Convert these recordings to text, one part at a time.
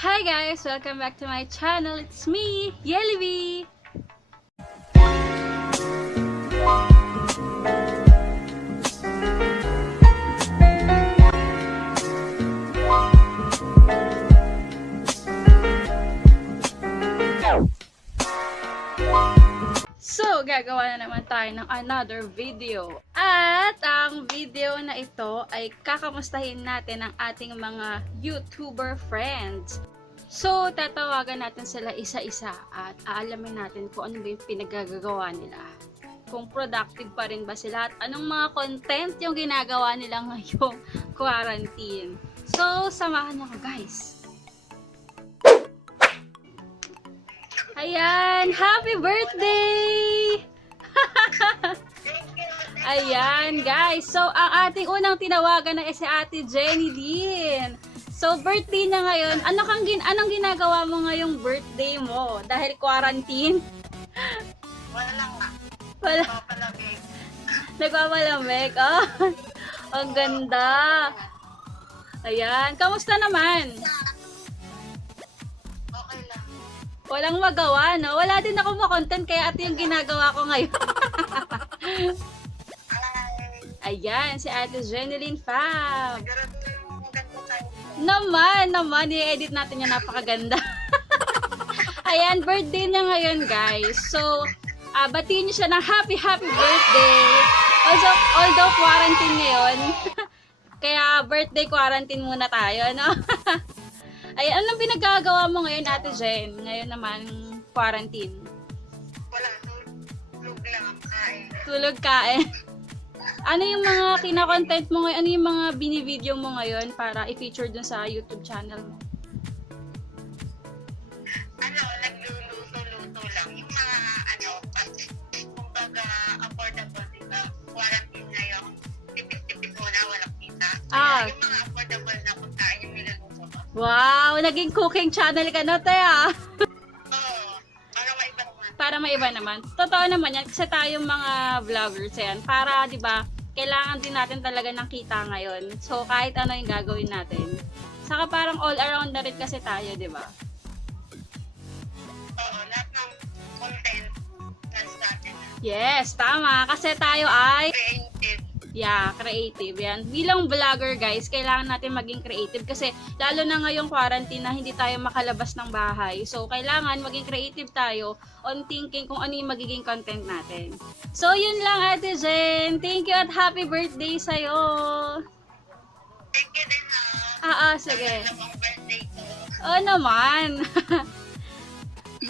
Hi guys! Welcome back to my channel. It's me, Yelivi! So, gagawa na naman tayo ng another video. At ang video na ito ay kakamustahin natin ang ating mga YouTuber friends. So, tatawagan natin sila isa-isa at aalamin natin kung ano ba yung pinagagawa nila. Kung productive pa rin ba sila at anong mga content yung ginagawa nila ngayong quarantine. So, samahan niyo ako guys. Ayan, happy birthday! Ayan, guys. So, ang ating unang tinawagan na si Ate Jenny Lynn. So, birthday na ngayon. Anong ginagawa mo ngayong birthday mo? Dahil quarantine? Wala nga. Wala. Papalamig. Nagpapalamig. Oh, ang ganda. Ayan. Kamusta naman? Okay lang. Walang magawa, no? Wala din ako makontent, kaya ito yung ginagawa ko ngayon. Ayan, si Ate Jeneline Fab. Sigurado yung ganda tayo. Naman, i-edit natin yung napakaganda. Ayan, birthday niya ngayon, guys. So, batiin niyo siya ng happy birthday. Although quarantine ngayon, kaya birthday quarantine muna tayo, no? Ayan, anong pinagagawa mo ngayon, Ate Jen? Ngayon naman, quarantine. Wala. Tulog lang. Kain. Tulog, kain. Ano yung mga kina-content mo ngayon? Ano yung mga bini-video mo ngayon para i-feature dun sa YouTube channel mo? Nagluluto-luto lang. Yung mga, kumbaga, affordable, diba? Quarantine na yung tipid-tipid muna, walang kita. Yung mga affordable na pagkain yung nilaluto ko. Wow! Naging cooking channel ka na, te, ah! Oo. Para maiba naman. Para maiba naman. Totoo naman yan, kasi tayong mga vloggers yan. Para, di ba, kailangan din natin talaga ng kita ngayon. So, kahit ano yung gagawin natin. Saka parang all around na rin kasi tayo, di ba? Oo. Lahat ng content nasa atin. Yes, tama. Kasi tayo ay Creative. creative yan. Bilang vlogger guys, kailangan natin maging creative kasi lalo na ngayong quarantine na hindi tayo makalabas ng bahay. So, kailangan maging creative tayo on thinking kung ano yung magiging content natin. So, yun lang Ate Jen. Thank you at happy birthday sa'yo. Thank you din ha. Sige. Ang birthday ko. Oo naman.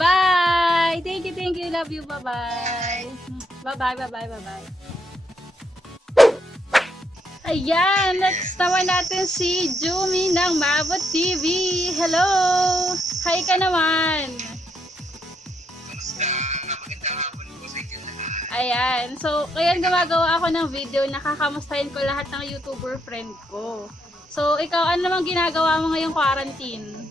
Bye! Thank you. Love you. Bye-bye. Bye-bye. Ayan, next naman natin si Jumi ng Mabot TV. Hello! Hi ka naman! Ayan, so ngayon gumagawa ako ng video na kakamustahin ko lahat ng YouTuber friend ko. So, ikaw, ano namang ginagawa mo ngayong quarantine?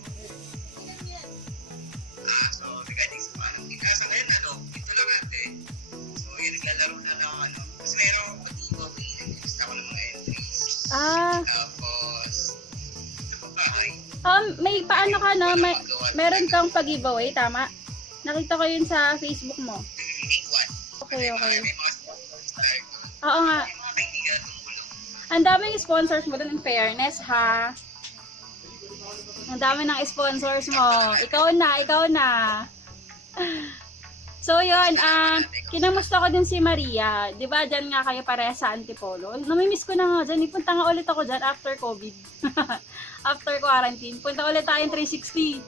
So, regarding sa quarantine, sa ngayon, ito lang natin. So, yun, naglalaro na lang Kasi meron akong pag-iwa, gusto ko ng mga entries. Tapos, sa pabahay. May paano ka, no? Meron kang pag-giveaway, tama? Nakita ko yun sa Facebook mo. Okay. May mga sponsors tayo. Oo nga. May mga kaibigan tumulong. Ang daming sponsors mo dun, in fairness, ha? Ang dami ng sponsors mo. Ikaw na. So, yun, kinamusta ko din si Maria. Di ba, dyan nga kayo pareha sa Antipolo. Namimiss ko na nga dyan. Ipunta nga ulit ako dyan after COVID. After quarantine. Punta ulit tayong 360.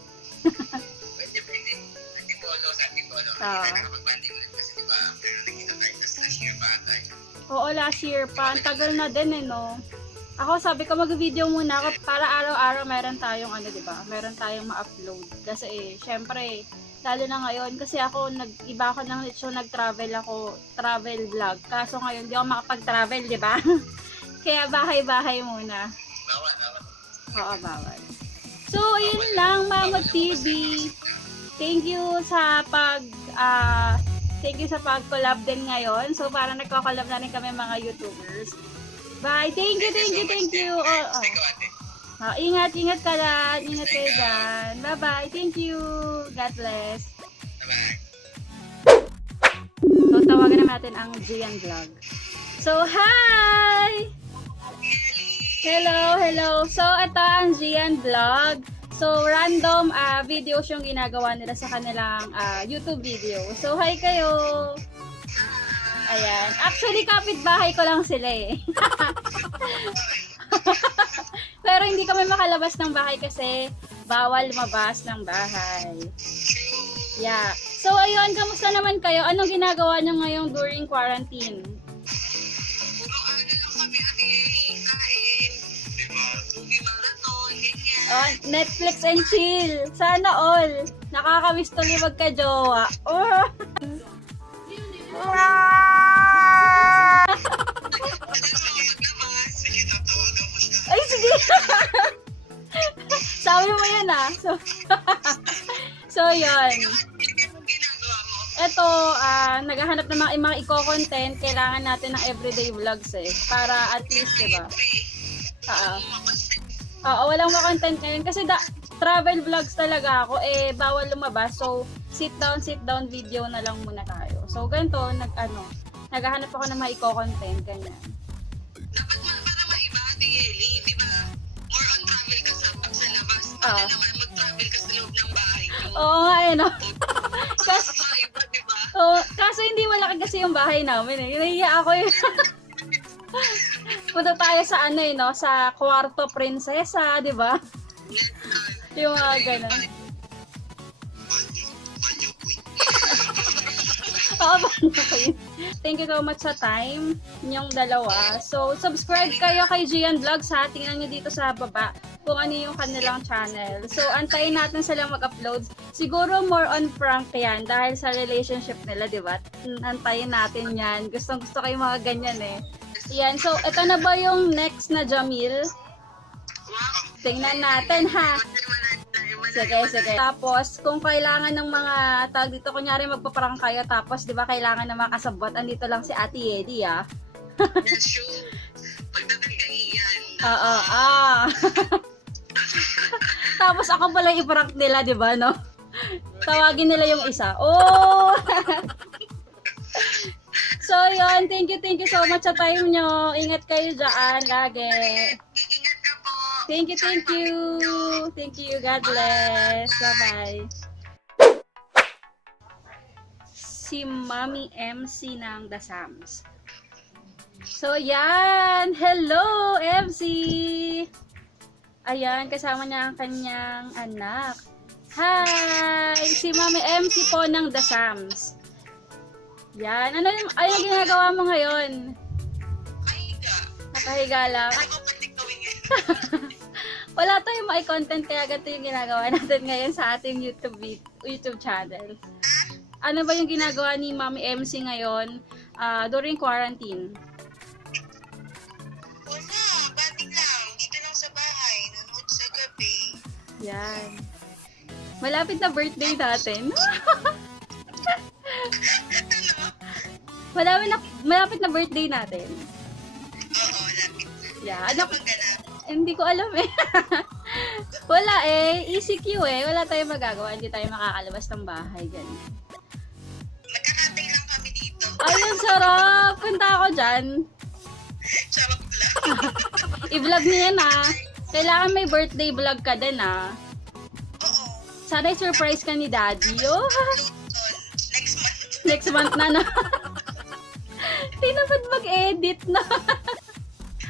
Pwede. Antipolo. Nakapag-banding ulit kasi diba, pero nakita tayo last year pa tayo. Oo, last year pa. Ang tagal na din no? Ako sabi ko mag-video muna ako para araw-araw meron tayong diba? Meron tayong ma-upload. Kasi syempre, lalo na ngayon kasi iba ako ng nicho, nag-travel ako, travel vlog. Kaso ngayon di ako makapag-travel, diba? Kaya bahay-bahay muna. Bawal. Oo, bawal. So, yun lang, Mama TV. Thank you sa pag-collab din ngayon. So, parang nagko-collab na rin kami mga YouTubers. Bye. Thank you. Ingat ka lang. Ingat kayo dyan. Bye-bye. Thank you. God bless. Bye-bye. So, tawagan na natin ang Gian Vlog. So, hi! Hello. So, ito ang Gian Vlog. So, random videos yung ginagawa nila sa kanilang YouTube video. So, hi kayo! Ayan. Actually, kapitbahay ko lang sila eh. Pero hindi kami makalabas ng bahay kasi bawal lumabas ng bahay. Yeah. So, ayun, kamusta naman kayo? Anong ginagawa nyo ngayon during quarantine? Puro ano lang kami, ate, kain. Diba? Movie marathon, ganyan. Oh, Netflix and chill. Sana all. Nakakamiss tuloy magka-jowa. Oh. Sige, tatawagan mo siya. Ay, sige. Sabi mo yan So, yun. Ginagawa mo? Ito, naghahanap ng mga i-content. Kailangan natin ng everyday vlogs eh. Para at least, diba? Oo, walang content ngayon. Kasi travel vlogs talaga ako. Eh, bawal lumabas. So, sit down video na lang muna tayo. So, ganito, naghahanap ako ng mga i-content. Ganyan. Dapat para maiba, Ate Yeli, di ba? More on travel ka sa labas. Paano naman mag-travel ka sa loob ng bahay mo? Oo nga, Kasi, Maiba, di ba? kaso hindi malaki kasi yung bahay namin eh. Nahiya ako yun. Punta tayo sa sa kwarto prinsesa, di ba? Yung mga ganun. Banyo queen. Oo, okay. Thank you so much sa time ninyong dalawa. So, subscribe kayo kay Gian Vlogs ha. Tingnan nyo dito sa baba kung ano yung kanilang channel. So, antayin natin sila mag-upload. Siguro more on prank yan dahil sa relationship nila, di ba? Antayin natin yan. Gustong-gusto kayo mga ganyan eh. Yan. So, ito na ba yung next na Jamil? Tingnan natin ha. Sige. Tapos, kung kailangan ng mga tawag dito, kunyari magpaparang kayo, tapos, di ba, kailangan ng mga kasabot, andito lang si Ate Yedi, Yes, sure. Pagdating kay Ian. Oo, Tapos, ako pala i-prank nila, di ba, no? Tawagin nila yung isa. Oh! So, yun. Thank you so much sa time nyo. Ingat kayo dyan, lagi. Ingat ka po. Thank you. Thank you. God bless. Bye-bye. Si Mami MC ng The Sams. So, yan. Hello, MC. Ayan, kasama niya ang kanyang anak. Hi! Si Mami MC po ng The Sams. Yan. Ano yung ginagawa mo ngayon? Kahiga. Nakahiga lang. Ano ko pwede gawin ngayon? Wala tayong mai-content kaya ganito yung ginagawa natin ngayon sa ating YouTube channel. Ano ba yung ginagawa ni Mami MC ngayon during quarantine? Wala, bating lang. Dito lang sa bahay. Nanood sa gabi. Yan. Malapit na birthday natin. Malapit na birthday natin. Oo, lapit na. Yeah, Ano bang ganap? Hindi ko alam eh. Wala eh. ECQ eh. Wala tayong magagawa. Hindi tayo makakalabas ng bahay. Ganyan. Magkakatay lang kami dito. Ayun, sarap. Punta ako dyan. Sarap lang. I-vlog niya yan Kailangan may birthday vlog ka din Oo. Sana surprise ka ni Daddy. Oh. Upload doon. Next month. Next month na. Tinapad mag-edit na.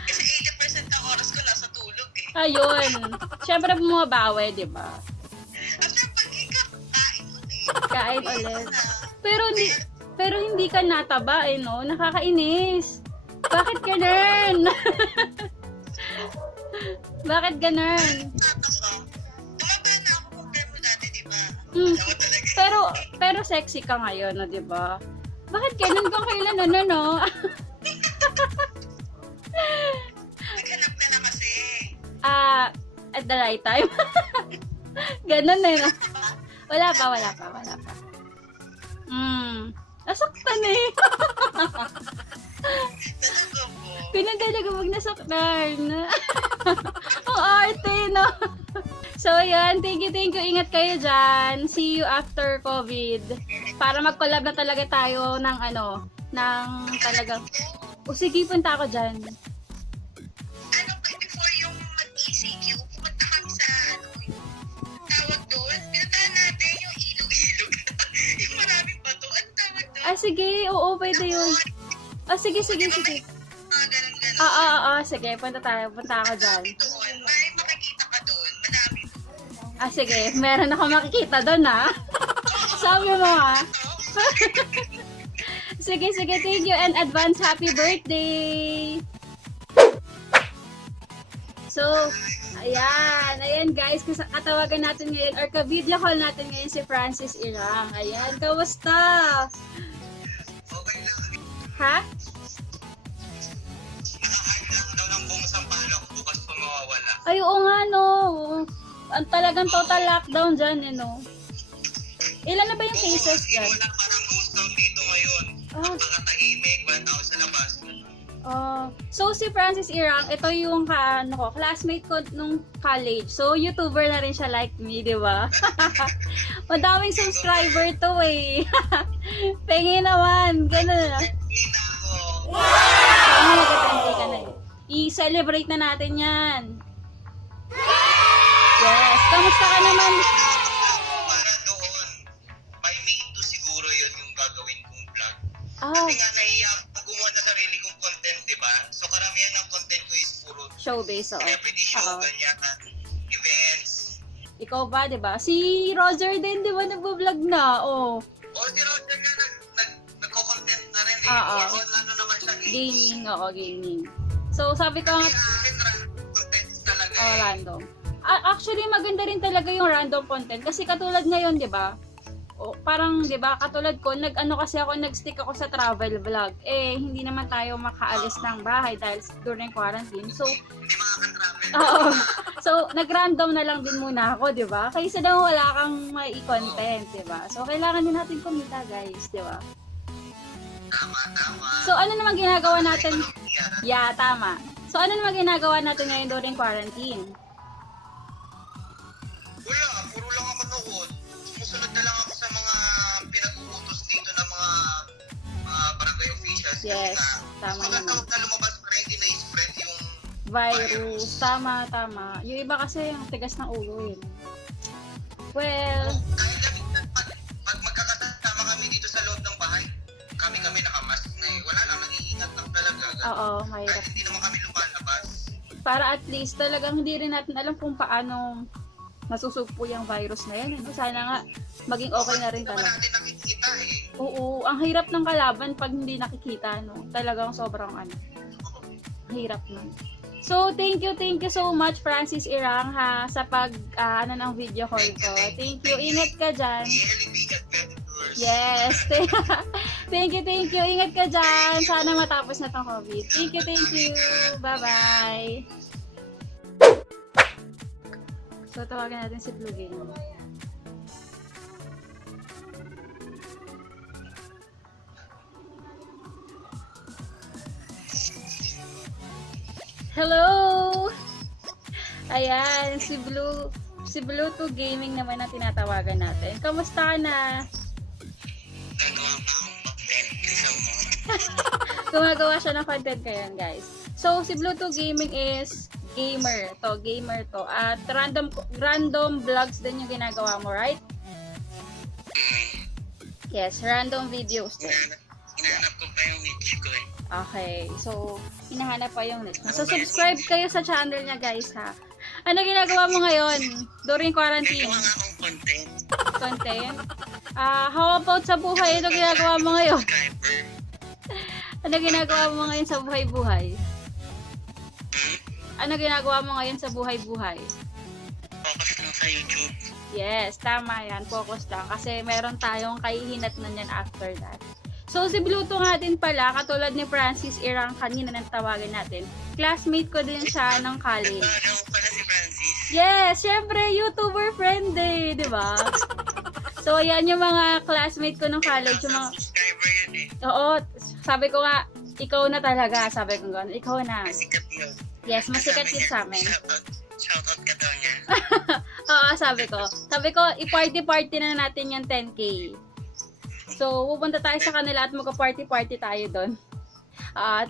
Kasi 80% ng oras ko nasa tulog eh. Ayun. Siyempre bumabawi, di ba? After pag-ikap, kain ulit. Kain ulit. Pero hindi ka nataba no? Nakakainis. Bakit ganun? Bakit ganun? Tapos tumaba na ako compare mo dati, di ba? Mm. Ako talaga. Pero sexy ka ngayon, no, di ba? Bakit ganun kung kailan no? Naghanap na lang kasi. At the right time. Ganun eh, no? Wala pa. Nasaktan eh. Talaga po. Ganun talaga pag nasaktan. Ang arte, no? So, yan. Thank you. Ingat kayo dyan. See you after COVID. Para mag-collab na talaga tayo ng ng talagang... O sige, punta ako dyan. Ano pa before yung mag-ECQ, pumunta kami sa tawag doon. Pinuntahan natin yung ilog-ilog. Yung maraming bato. Ano tawag doon? Ah, sige. Oo, pwede yun. Ah, sige. Ganun. Sige. Punta ako dyan. Doon, may makikita ka doon. Madami. Ah, sige. Meron ako makikita doon, ha? Sabi mo, ha? Sige. Thank you and advance happy birthday! So, ayan guys, katawagan natin ngayon or ka-video call natin ngayon si Francis Irang. Ayan, kamusta? Okay lang. Ha? Nakakain lang daw ng buong Sampaloc. Bukas pa mawawala. Ay, oo nga, no. Ang talagang total lockdown dyan, no? Ilan na ba yung cases dyan? Wala parang ghost town dito ngayon. Ah. Nakatahimik, walang tao sa labas. So si Francis Irang, ito yung classmate ko nung college. So YouTuber na rin siya like me, di ba? Madaming subscriber to eh. Pengi naman, ganun na. Kita ko. Wow! Nag-10K ka na eh. I-celebrate na natin yan. Yes, kamusta ka naman? Para doon, by May 2 siguro yun yung gagawin kong vlog. Ah, Kasi nga nahiya akong gumawa na sarili kong content, di ba? So karamihan ng content ko is puro showbiz, oo. celebrity show, Oo. ganyan, events. Ikaw ba, di ba? Si Roger din, di ba, nagbo-vlog na? Oh, O si Roger ka nagko-content na rin eh. Oo. Or ano naman siya, gaming, oo, gaming. So sabi ko nga, Kaya akin, content talaga oh, random. Actually, maganda rin talaga yung random content kasi katulad ngayon, 'di ba? O parang 'di ba, katulad ko, nag-stick ako sa travel vlog. Eh hindi naman tayo makaalis ng bahay dahil during quarantine. So, Hindi makaka-travel. oo. So, nag-random na lang din muna ako, 'di ba? Kaysa daw wala kang mai-content, 'di ba? So, kailangan din natin kumita, guys, 'di ba? Tama. So, ano naman ginagawa natin? Ekonomiya. Yeah, tama. So, ano naman ginagawa natin ngayon during quarantine? Wala, puro lang ako noon. Sumusunod na lang ako sa mga pinag-uutos dito ng mga barangay officials. Yes, tama Hanggang naman. na lumabas para hindi na-spread yung Virus. Tama. Yung iba kasi yung tigas ng ulo yun. Well, Kahit pag magkakasama kami dito sa loob ng bahay, kami nakamask na eh. Wala lang, nag-iingat lang talaga. oo, mahirap. Kahit hindi naman kami lumalabas. Para at least talagang hindi rin natin alam kung paano masusugpo yung virus na yan. Sana nga maging okay na rin Hindi naman talaga. natin nakikita eh. Oo, ang hirap ng kalaban pag hindi nakikita, no? Talagang sobrang hirap na. So, thank you so much, Francis Irang, ha, sa ng video call ko. Thank you. Ingat ka dyan. ELB Adventures. Yes. Thank you. Ingat ka dyan. Sana matapos na tong COVID. Thank you. Bye-bye. So, tawagan natin si Blue Game. Hello! Ayan, si Blue2 Gaming naman ang tinatawagan natin. Kamusta ka na? Gagawa pa akong content kasi mo. Gumagawa siya ng content ngayon, guys. So, si Blue2 Gaming is gamer to. At random vlogs din yung ginagawa mo, right? Yes, random videos din. Hinahanap ko pa yung niche ko eh. Okay, so, hinahanap pa yung niche. So, subscribe kayo sa channel niya, guys, ha? Ano ginagawa mo ngayon during quarantine? Gagawa nga akong content. Content? How about sa buhay? Ano ginagawa mo ngayon? Subscriber. Ano ginagawa mo ngayon sa buhay-buhay? Ano ginagawa mo ngayon sa buhay-buhay? Focus lang sa YouTube. Yes, tama yan. Focus lang. Kasi meron tayong kahihinat na yan after that. So, si Blue2 nga din pala, katulad ni Francis Irang kanina nang tawagan natin, classmate ko din siya ng college. Ano pala si Francis? Yes, syempre, YouTuber friend eh, di ba? So, ayan yung mga classmate ko ng college. Yung mga, Subscriber yun eh. oo, sabi ko nga, Ikaw na talaga, sabi ko gano'n. Ikaw na. Masikat yun. Yes, masikat yun sa amin. Shoutout ka daw niya. Oo, sabi ko. Sabi ko, i-party-party na natin yung 10K. So, pupunta tayo sa kanila at magka-party-party tayo doon.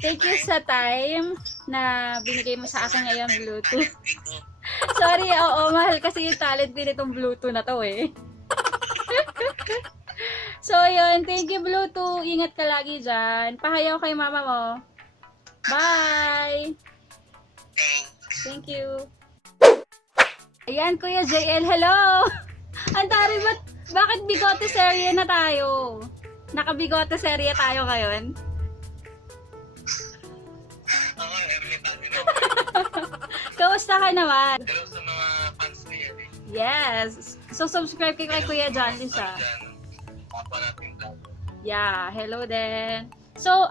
Thank you sa time na binigay mo sa akin ngayon, Bluetooth. Sorry, oo, mahal kasi yung talent din itong Bluetooth na to eh. So, yun. Thank you, Bluetooth. Ingat ka lagi dyan. Pahayaw kay mama mo. Bye! Thank you. Ayan, Kuya JL. Hello! Antari, bakit bigote serye na tayo? Nakabigote serye tayo ngayon? Oo, every time. Kamusta ka naman? Hello sa mga fans ko yan eh. Yes. So, subscribe kayo kay Kuya John Lisa. Papa natin daw. Yeah, hello din. So,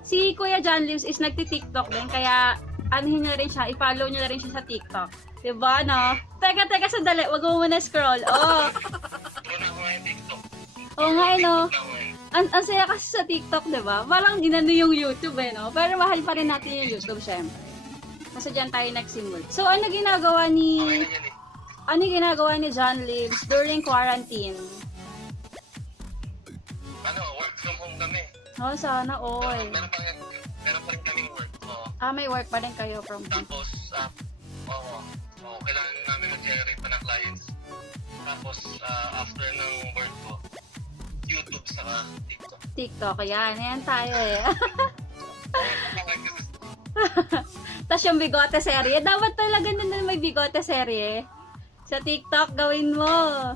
si Kuya John Lives is nagti-TikTok din, kaya anuhin niyo rin siya, i-follow niyo na rin siya sa TikTok. Diba, no? Teka, sandali. Wag mo muna scroll. Oh. Muna ko yung TikTok. Oo nga, no? Ang saya kasi sa TikTok, diba? Parang inano yung YouTube, eh, no? Pero mahal pa rin natin yung YouTube, syempre. Kasi dyan tayo nagsimul. So, ano ginagawa ni... Okay na yan eh. Ano ginagawa ni John Lives during quarantine? Work from home kami. Oh, sana all. Meron pa rin kaming work. Oo. May work pa rin kayo from home. Tapos, kailangan namin mag-generate pa ng clients. Tapos, after ng work ko, YouTube saka TikTok. TikTok, yan tayo eh. Tapos yung bigote serye, dapat talaga na may bigote serye. Sa TikTok, gawin mo.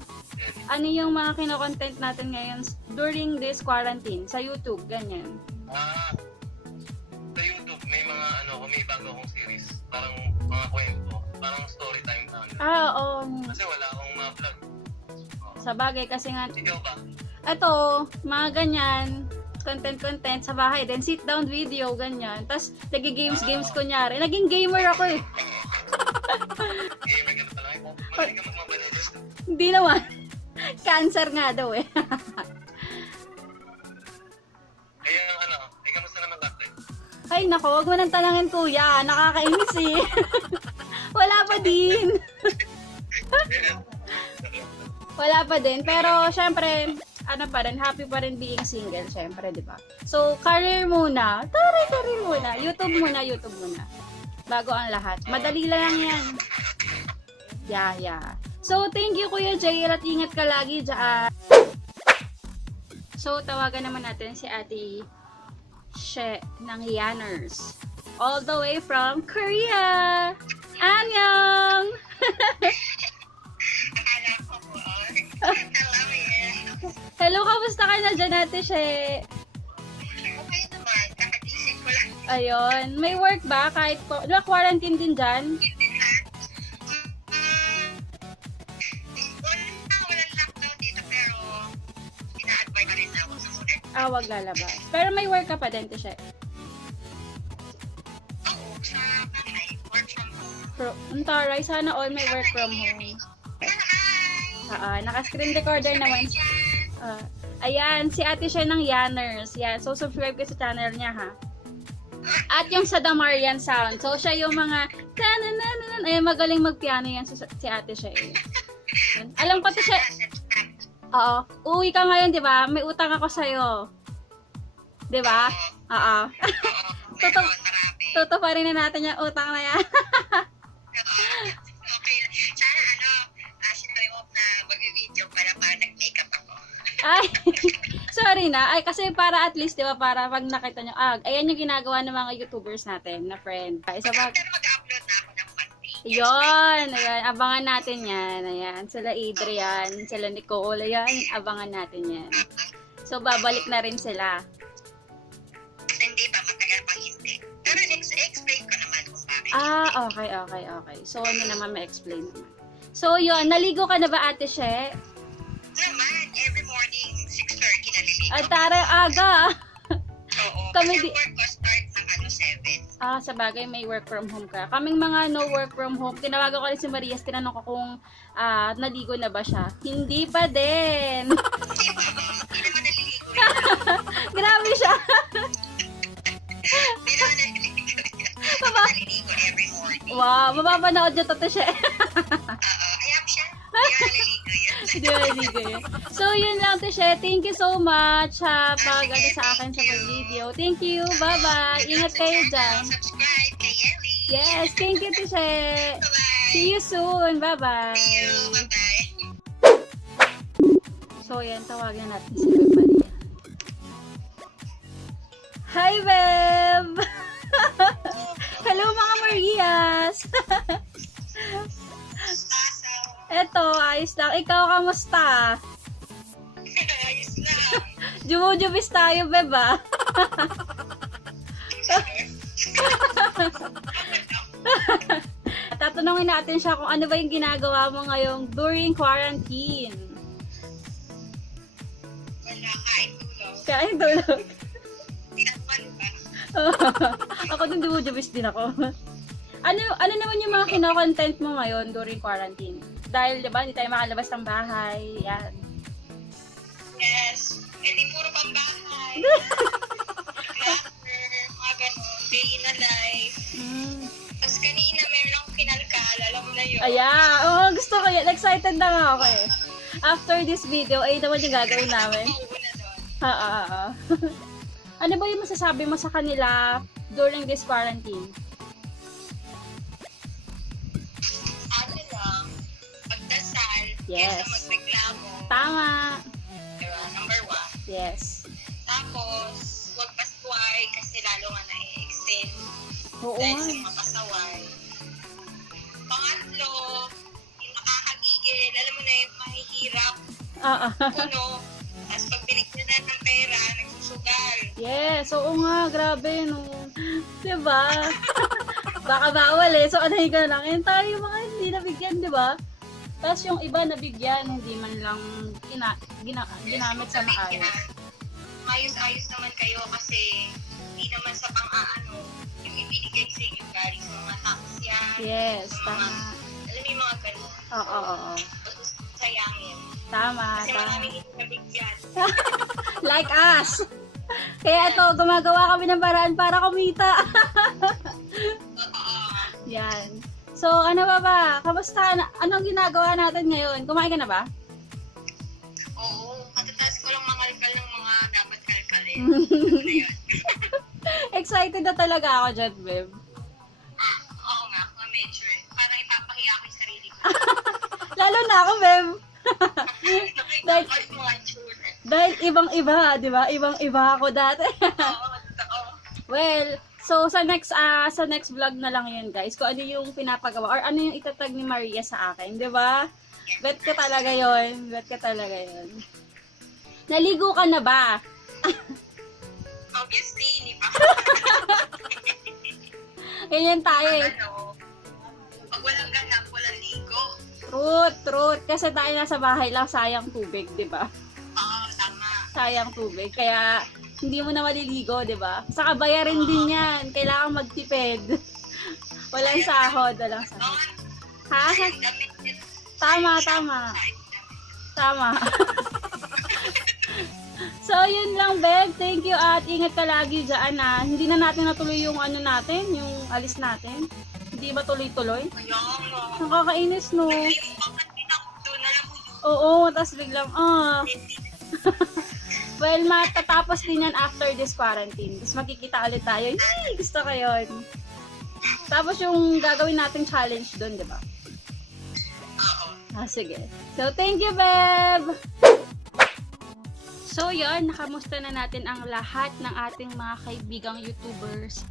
Ano yung mga kinokontent natin ngayon during this quarantine? Sa YouTube, ganyan. Sa YouTube, may mga may bago akong series. Parang mga kwento. Parang story time na. Oo. Kasi wala akong mga vlog. Sa bagay kasi nga, Ikaw ba? ito, mga ganyan, content sa bahay. Then sit down video, ganyan. Tapos, nag-games kunyari. Naging gamer ako eh. Gamer ka na pala. Magaling ka magmabalibos. Hindi naman. Cancer nga daw eh. Kaya kamusta naman dati? Ay nako, wag mo nang tanangin kuya. Nakakainis eh. Wala pa din. Wala pa din. Pero syempre, happy pa rin being single, syempre, di ba? So, career muna. Career muna. YouTube muna. Bago ang lahat. Madali lang yan. Yeah. So, thank you Kuya JL at ingat ka lagi dyan. So, tawagan naman natin si Ate She ng Yanners. All the way from Korea! Annyeong! Akala ko po, hello yan. Hello, kamusta ka na dyan, Ate She? Okay naman, kakagising ko lang. Ayun, may work ba? Kahit po, quarantine din dyan? Walang lockdown dito pero ina-advise ka rin na ako sa muna. Wag lalabas. Pero may work ka pa din, Ate She? Oo, sa bahay, work from home. Ang taray, sana all may work from home. Naka-screen recorder naman. Ayan, si Ate She ng Yanners. Yan, so subscribe ka sa channel niya, ha? At yung sa Damarian Sound. So, siya yung mga ay magaling magpiano yan si Ate She. Alam ko to siya. Oo. Uwi ka ngayon, di ba? May utang ako sa'yo. Di ba? Oo. Tutuparin na natin yung utang na yan. Okay. Sana sinabi mo na mag-video para nag-makeup ako. Ay, sorry na. Ay, kasi para at least, di ba, para pag nakita nyo, ayan yung ginagawa ng mga YouTubers natin na friend. Isa pa. Pero mag-upload na ako ng Monday. Yun, ayan, abangan natin yan. Ayan, sila Adrian, sila Nicole, ayan, abangan natin yan. So, babalik na rin sila. Kasi hindi pa, matagal pang hindi. Pero explain ko naman kung bakit. Okay. So, ano naman ma-explain naman. So, yun, naligo ka na ba, Ate She? Naman, every morning, 6:30 naliligo. Ay, taray, aga. Oo, Kami kasi work ko start ng 7. Sa bagay, may work from home ka. Kaming mga no work from home, tinawagan ko rin si Marias, tinanong ko kung naligo na ba siya. Hindi pa din. Hindi naman naliligo rin. Grabe siya. Wow, mapapanood nyo to siya. Ayap siya. Kaya naliligo yun. Hindi ba naligo yun? So, yun lang to siya. Thank you so much sa pag-ano sa akin sa pag-video. Thank you. Bye-bye. Ingat kayo dyan. Subscribe kay Ellie. Yes, thank you to siya. Bye-bye. See you soon. Bye-bye. See you. Bye-bye. So, yan. Tawagan natin si Beb Maria. Hi, Beb! Hello, mga Marias! Eto, ayos lang. Ikaw, kamusta? Ayos lang. Jumujubis tayo, Beb, ah. Tatanungin natin siya kung ano ba yung ginagawa mo ngayong during quarantine. Wala, kain tulog. Kain tulog. Tinakpan ba? Ako din jumujubis din ako. Ano naman yung mga kino-content mo ngayon during quarantine? Dahil, di ba, hindi tayo makalabas ng bahay. Yan. Yes. Hindi puro pambahay. Cluster, mga ganon. Day in a life. Tapos kanina meron akong kinalkal. Alam mo na yun. Ayan. Oo, gusto ko yan. Excited na nga ako eh. After this video, ay naman yung gagawin namin. Mauuna doon. Ano ba yung masasabi mo sa kanila during this quarantine? Ano lang, magdasal, Yes. kesa magreklamo. Tama. Diba? Number 1. Yes. Tapos, huwag pasaway kasi lalo nga na-extend. Oo Dahil nga. sa mga pasaway. Pangatlo, yung nakakagigil, alam mo na yung mahihirap, puno, tapos pag binigyan na ng pera, nagsusugal. Yes, oo nga, grabe, no. Diba? Baka bawal eh. So, anahin ka na lang. Yan tayo mga hindi nabigyan, diba? Tapos yung iba nabigyan, hindi man lang ginamit sa maayos. Ayos-ayos naman kayo kasi hindi naman sa pang-aano yung ibinigay sa inyo galing sa mga tax yan. Yes, sa mga, tama. alam mo yung mga ganun. Oo. Sayangin. Tama, Kasi tama. maraming hindi nabigyan. Like us! Kaya ito, gumagawa kami ng paraan para kumita. Oo. Yan. So, ano ba? Kamusta? Anong ginagawa natin ngayon? Kumain ka na ba? Oo. Katatas ko lang mangalkal ng mga dapat kalkalin. Ano na yun? Excited na talaga ako dyan, Beb. Oo nga, medyo. Parang ipapahiya ko yung sarili ko. Lalo na ako, Beb. Dahil- Nakikita ko yung mga tsura. Dahil ibang-iba, di ba? Ibang-iba ako dati. Oo, totoo. Well, so sa next vlog na lang yun, guys. Kung ano yung pinapagawa or ano yung itatag ni Maria sa akin, di ba? Bet ka talaga yun. Naligo ka na ba? Obviously, hindi pa. Ganyan tayo eh. Ano, pag walang ganap, walang ligo. Truth. Kasi tayo nasa bahay lang, sayang tubig, di ba? Oo, tama. Sayang tubig. Kaya, hindi mo na maliligo, di ba? Saka bayarin din yan. Kailangan magtipid. Walang sahod. Doon, Ha? ay, damit din. Tama. So, yun lang, Beg. Thank you at ingat ka lagi dyan na hindi na natin natuloy yung ano natin, yung alis natin. Hindi ba tuloy-tuloy? Ayun, no. Nakakainis, no? Bakit pinakto na lang mo yun? Oo, tas biglang, Well, matatapos din yan after this quarantine. Tapos magkikita ulit tayo. Yay! Gusto ko yun. Tapos yung gagawin nating challenge dun, di ba? Oo. Sige. So, thank you, Beb! So, yun. Nakamusta na natin ang lahat ng ating mga kaibigang YouTubers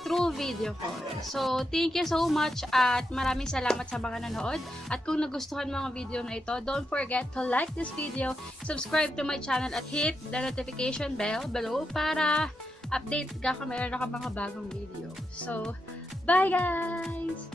through video call. So, thank you so much at maraming salamat sa mga nanood. At kung nagustuhan mo ang video na ito, don't forget to like this video, subscribe to my channel at hit the notification bell below para update ka kung meron ka mga bagong video. So, bye guys!